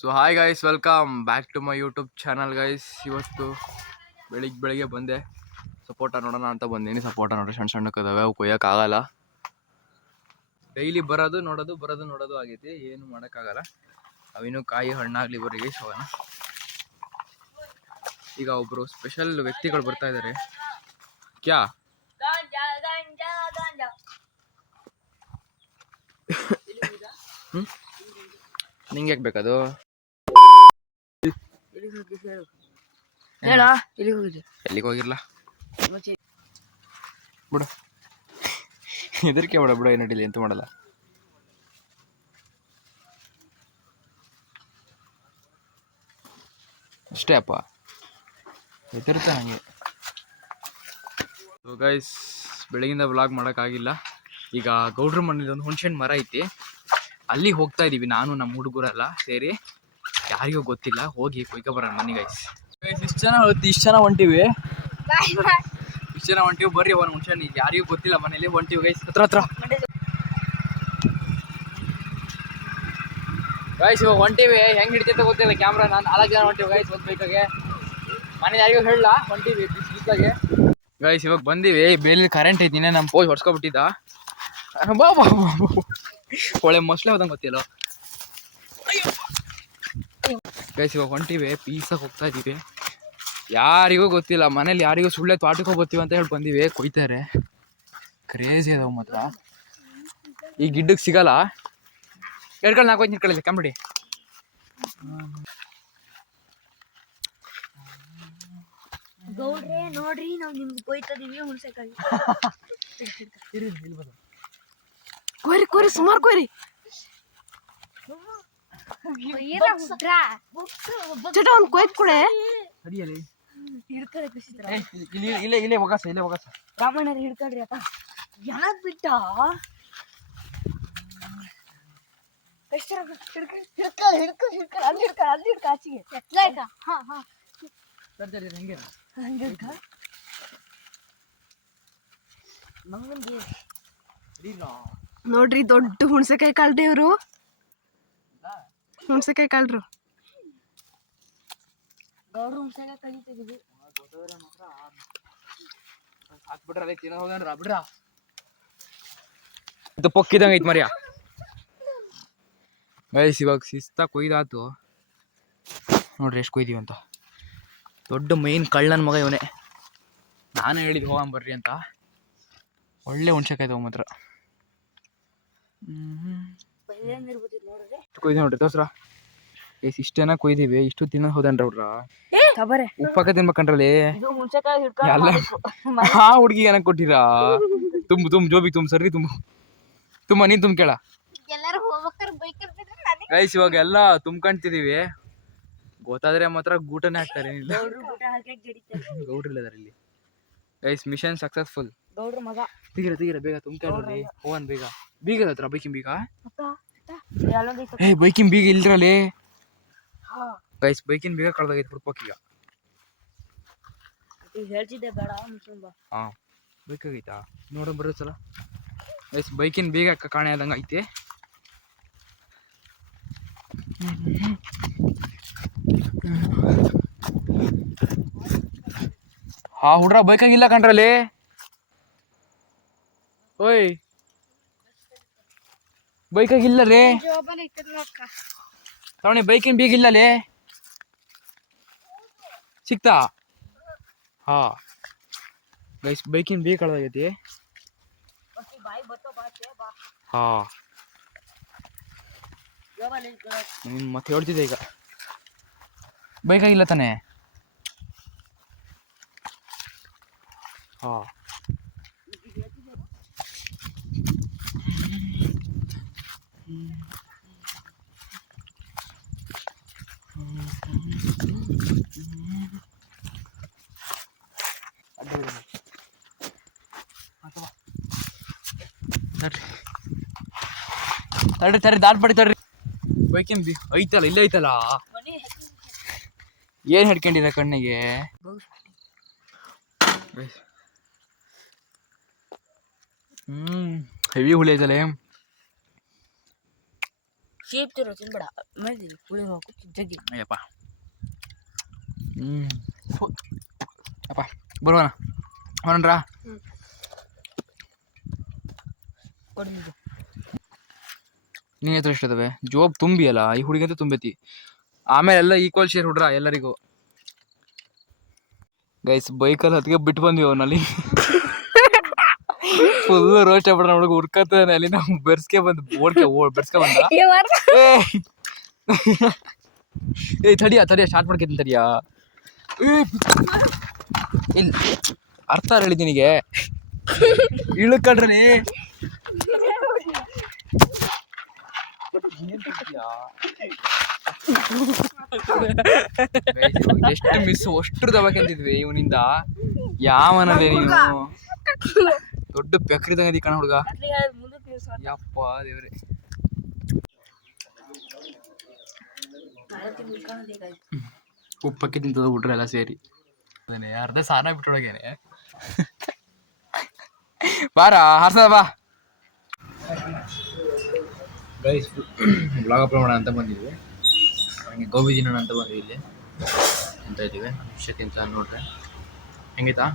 So hi guys, welcome back to my YouTube channel guys. ಇವತ್ತು ಬೆಳಿಗ್ಗೆ ಬಂದೆ ಸಪೋಟ ನೋಡೋಣ ಅಂತ ಬಂದೀನಿ. ಸಪೋಟ ನೋಡ್ರಿ ಸಣ್ಣ ಸಣ್ಣಕ್ಕದಾವೆ, ಅವು ಕೊಯ್ಯೋಕ್ಕಾಗಲ್ಲ. ಡೈಲಿ ಬರೋದು ನೋಡೋದು ಆಗೈತಿ, ಏನು ಮಾಡೋಕ್ಕಾಗಲ್ಲ. ಅವಿನ್ನೂ ಕಾಯಿ ಹಣ್ಣಾಗಲಿ ಬರೀ ಸವನ. ಈಗ ಒಬ್ಬರು ಸ್ಪೆಷಲ್ ವ್ಯಕ್ತಿಗಳು ಬರ್ತಾ ಇದ್ದಾರೆ. ಕ್ಯಾ ನಿಂಗೆ ಯಾಕೆ ಬೇಕದು? ಎಲ್ಲಿಗೆ ಹೋಗಿರ್ಲ ಬಿಡು, ಹೆದರಿಕೆ ಮಾಡ ಬಿಡು, ಏನಿಲ್ಲ, ಎಂತ ಮಾಡಲ್ಲ. ಅಷ್ಟೇ ಅಪ್ಪ, ಹೆದರ್ತ ಹಂಗೆ. ಸೊ ಗೈಸ್, ಬೆಳಗಿಂದ ವ್ಲಾಗ್ ಮಾಡೋಕ್ಕಾಗಿಲ್ಲ. ಈಗ ಗೌಡ್ರ ಮನೇಲಿ ಒಂದು ಹುಣಸೆಹಣ್ಣು ಮರ ಐತಿ, ಅಲ್ಲಿ ಹೋಗ್ತಾ ಇದ್ದೀವಿ ನಾನು ನಮ್ಮ ಹುಡುಗರೆಲ್ಲ ಸೇರಿ. ಯಾರಿಗೂ ಗೊತ್ತಿಲ್ಲ, ಹೋಗಿ ಕೊಯ್ಕೊ ಬರೋಣ ಬನ್ನಿ ಗೈಸ್. ಇಷ್ಟು ಜನ ಹೊಂಟಿವಿ ಬರ್ರಿ. ಒಂದು ಹುಣಸೆಹಣ್ಣು ಈಗ ಯಾರಿಗೂ ಗೊತ್ತಿಲ್ಲ, ಮನೇಲಿ ಹೊಂಟಿವಿ ಗೈಸ್. ಹತ್ರ ಗೈಸ್ ಇವಾಗ ಹೊಂಟಿವಿ. ಹೆಂಗೆ ಹಿಡಿತೈತೆ ಗೊತ್ತಿಲ್ಲ ಕ್ಯಾಮ್ರಾ. ನಾನು 4 ಜನ ಹೊಂಟಿವಿ ಗೈಸ್ ಒಂದು ಬೈಕಾಗೆ. ಮನೇಲಿ ಯಾರಿಗೂ ಹೇಳಲ್ಲ, ಹೊಂಟಿವಿ ಬಿಸ್ಲಾಗೆ ಗೈಸ್. ಇವಾಗ ಬಂದೀವಿ, ಬೇಲಿ ಕರೆಂಟ್ ಐತಿ. ನಮ್ಮ ಪೋಸ್ಟ್ ಹೊಡ್ಸ್ಕೊಬಿಟ್ಟಿದ್ದ. ಬಾ ಒಳ್ಳೆ ಮೊಸಳೆ ಹೋದಂಗೆ ಗೊತ್ತಿಲ್ಲ ಗೈಸ್. ಇವಾಗ ಹೊಂಟಿವಿ, ಪೀಸಾಗಿ ಹೋಗ್ತಾ ಇದ್ದೀವಿ. ಯಾರಿಗೂ ಗೊತ್ತಿಲ್ಲ, ಮನೇಲಿ ಯಾರಿಗೂ ಸುಳ್ಳೆ ತೋಟಕ್ಕೆ ಹೋಗ್ತೀವಿ ಅಂತ ಹೇಳಿ ಬಂದೀವಿ. ಕೊಯ್ತಾರೆ, ಕ್ರೇಜಿ ಅದಾವ ಮಾತ್ರ. ಈ ಗಿಡ್ಡಕ್ಕೆ ಸಿಗಲ್ಲ. ಹೇಳ್ಕೊಳ್ಳಿ, ನಾಲ್ಕು ನಿಂತ್ಕೊಳ್ಳಿ ಕಂಬಿಡಿ. ಗೌಡ್ರೆ ನೋಡ್ರಿ, ನಾವು ನಿಮ್ಗೆ ಕೊಯ್ತದೀವಿ ಹುಣ್ಸೆಕಾಯಿ. ಕೊಯ್ರಿ ಸುಮಾರು ಕೊಯ್ರಿ. ಚಟ ಒಂದು ಕೊಯ್ದು ಕೊಡೆ. ಇಲ್ಲೇ ಹೋಗಸ. ರಾಮಣ್ಣರು ಹಿಡ್ಕೊಳ್ರಿ ಅಪ್ಪ. ಯಾಕೆ ಬಿಟ್ಟ ಅಲ್ಲಿ ಆಚಿಗೆ ನೋಡ್ರಿ, ದೊಡ್ಡ ಹುಣಸೆಕಾಯಿ ಕಾಳ್ರಿ ಇವ್ರು. ಹುಣಸೆಕಾಯಿ ಕಾಳ್ರು ಗೌಡ್ರು ಹುಣ್ಸೆಕಾಯಿ ಕಲಿತಿದೀವಿ. ಪೊಕ್ಕಿದಂಗ ಐತ್ ಮರ್ಯ ಗೈಸ್. ಇವಾಗ ಶಿಸ್ತಾಗಿ ಕೊಯ್ದಾತು ನೋಡ್ರಿ, ಎಷ್ಟು ಕೊಯ್ದೀವಿ ಅಂತ. ದೊಡ್ಡ ಮೈನ್ ಕಳ್ಳನ ಮಗ ಇವನೇ. ನಾನು ಹೇಳಿದ್ ಹೋಗಂ ಬರ್ರಿ ಅಂತ. ಒಳ್ಳೆ ಹುಣ್ಸೆಕಾಯಿ ತಗೋ ಮಾತ್ರ. ಕೊಯ್ದು ನೋಡ್ರಿ, ತೋರ್ಸ್ರ ಗೈಸ್. ಇಷ್ಟೇನ ಕೊಯ್ದೀವಿ. ಇಷ್ಟು ತಿನ್ನೋದು ಹೋದನ್ರಿ ಅವ್ರ. ಉಪ್ಪಕ್ಕ ತಿನ್ಬೇಕಂಡ್ರಲ್ಲಿ ಎಲ್ಲ. ಹಾ ಹುಡ್ಗಿ ಏನಕ್ಕೆ ಕೊಟ್ಟಿರಾ? ತುಂಬ ಜೋಬಿ ತುಂಬ ಸರ್ರಿ ತುಂಬ ನೀನ್ ತುಂಬ ಕೇಳ ಗೈಸ್. ಇವಾಗ ಎಲ್ಲ ತುಂಬ್ಕೊಂತಿದೀವಿ. ಗೊತ್ತಾದ್ರೆ ಮಾತ್ರ ಗೂಟನೇ ಹಾಕ್ತಾರೆ. ಏನಿಲ್ಲ, ಗೌಡ್ರಿಲ್ಲ ಇಲ್ಲಿ ಗೈಸ್. Mission successful. ತೆಗೀರ ಬೇಗ ತುಂಬ್ಕೊಂಡ್ರಿ. ಹೋಗನ್ ಬೀಗ ಹತ್ರ ಬೈಕಿಂಗ್ ಬೀಗ. ಬೈಕಿಂಗ್ ಬೀಗ ಇಲ್ದ್ರಲ್ಲಿ ಗೈಸ್. ಬೈಕಿನ ಬೀಗ ಕಳ್ದಾಗೈತೆ ಹುಡ್ಕೋಕೀಗ. ಹೇಳ್ತಿದ್ದೆ ಬೇಡ. ಹಾ ಬೇಕಾಗೈತಾ ನೋಡ ಬರುತ್ತಲ್ಲ ಗೈಸ್. ಬೈಕಿನ ಬೀಗ ಕಾಣೆ ಆದಂಗೆ ಐತಿ. ಹಾ ಹುಡ್ರ ಬೈಕಾಗಿಲ್ಲ ಕಣ್ರಲ್ಲಿ. ಓಯ್ ಬೈಕಾಗಿಲ್ಲ ರೀ. ತವಣಿ ಬೈಕಿನ ಬೀಗ ಇಲ್ಲ ಲೇ. ಸಿಕ್ತಾ? ಹಾ ಗೈಸ್, ಬೈಕಿನ ಬೀಗ ಕಳ್ದಾಗೈತಿ. ಹಾ ಮತ್ತೆ ಹೇಳ್ತಿದ್ದೆ ಈಗ. ಬೈಕಾಗಿಲ್ಲ ತಾನೆ? ಹಾ ತಡ್ರಿ ದಾಟ್ಪಡಿ ತಡ್ರಿ. ಬೈಕಿನ ಬಿ ಐತಲ್ಲ, ಇಲ್ಲ ಐತಲ್ಲ. ಏನ್ ಹಿಡ್ಕೊಂಡಿರ ಕಣ್ಣಿಗೆ? ಹೆವಿ ಹುಳಿ ಐತಲ್ಲ. ಶೇಪ್ ತಿರೋ ತಿನ್ಬೇಡ ಮೇಲೆ ಹುಳಿ ಹಾಕು ಜಗ್ಗಿ ಅಯ್ಯಪ್ಪ ಅಪ್ಪ ಬರುವಣ ಹೊರಣ್ರಾ ಕೊಡು ನಿಜ ನಿನ್ನ ಹತ್ರ ಎಷ್ಟಿದಾವೆ ಜೋಬ್ ತುಂಬಿ ಅಲ್ಲ ಈ ಹುಡುಗಂತ ತುಂಬೈತಿ ಆಮೇಲೆ ಎಲ್ಲ ಈಕ್ವಲ್ ಶೇರ್ ಹುಡ್ರ ಎಲ್ಲರಿಗೂ ಗೈಸ್ ಬೈಕಲ್ಲಿ ಹತ್ತಿಗೆ ಬಿಟ್ಟು ಬಂದ್ವಿ ಅವನಲ್ಲಿ ಫುಲ್ ರೋಸ್ಟ್ ಆಗ್ಬಿಟ್ರೆ ಹುಡುಗ ಹುರ್ಕತ್ತಾನೆ ಅಲ್ಲಿ ನಾವು ಬೆರ್ಸ್ಕೆ ಬಂದು ಬೆರ್ಸ್ಕೆ ಬಂದ ಏ ತಡಿಯಾ ಸ್ಟಾರ್ಟ್ ಮಾಡ್ಕೈತೀನಿ ತಡಿಯಾ ಇಲ್ಲ ಅರ್ಥ ಹೇಳಿದ್ ನಿನಗೆ ಇಳ್ಕಂಡ್ರಿ ಎಷ್ಟು ಮಿಸ್ ಅಷ್ಟ್ರ ದಬಾಕಂತಿದ್ವಿ ಇವನಿಂದ ಯಾವನಲ್ಲೇ ನೀನು ದೊಡ್ಡ ಬೆಕ್ರಿದಂಗದಿ ಕಣ ಹುಡುಗ ಯಪ್ಪ ದೇವ್ರೆ ಉಪ್ಪಕ್ಕಿ ತಿಂತದ ಹುಡ್ರೆ ಎಲ್ಲ ಸೇರಿ ಅರ್ಧ ಸಾನ ಬಿಟ್ಟೊಳಗೇನೆ ಬಾರ ಹರ್ಸದ ಬಾ ಗೈಸ್ ಬ್ಲಾಗ್ ಅಪ್ಲೋಡ್ ಮಾಡೋಣ ಅಂತ ಬಂದಿದ್ವಿ ಹಂಗೆ ಗೋಬಿ ತಿನ್ನೋಣ ಅಂತ ಬಂದ್ವಿ ಇಲ್ಲಿ ಅಂತ ಇದ್ದೀವಿ ವಿಷಯ ತಿಂತ ನೋಡ್ರೆ ಹೆಂಗಿತಾ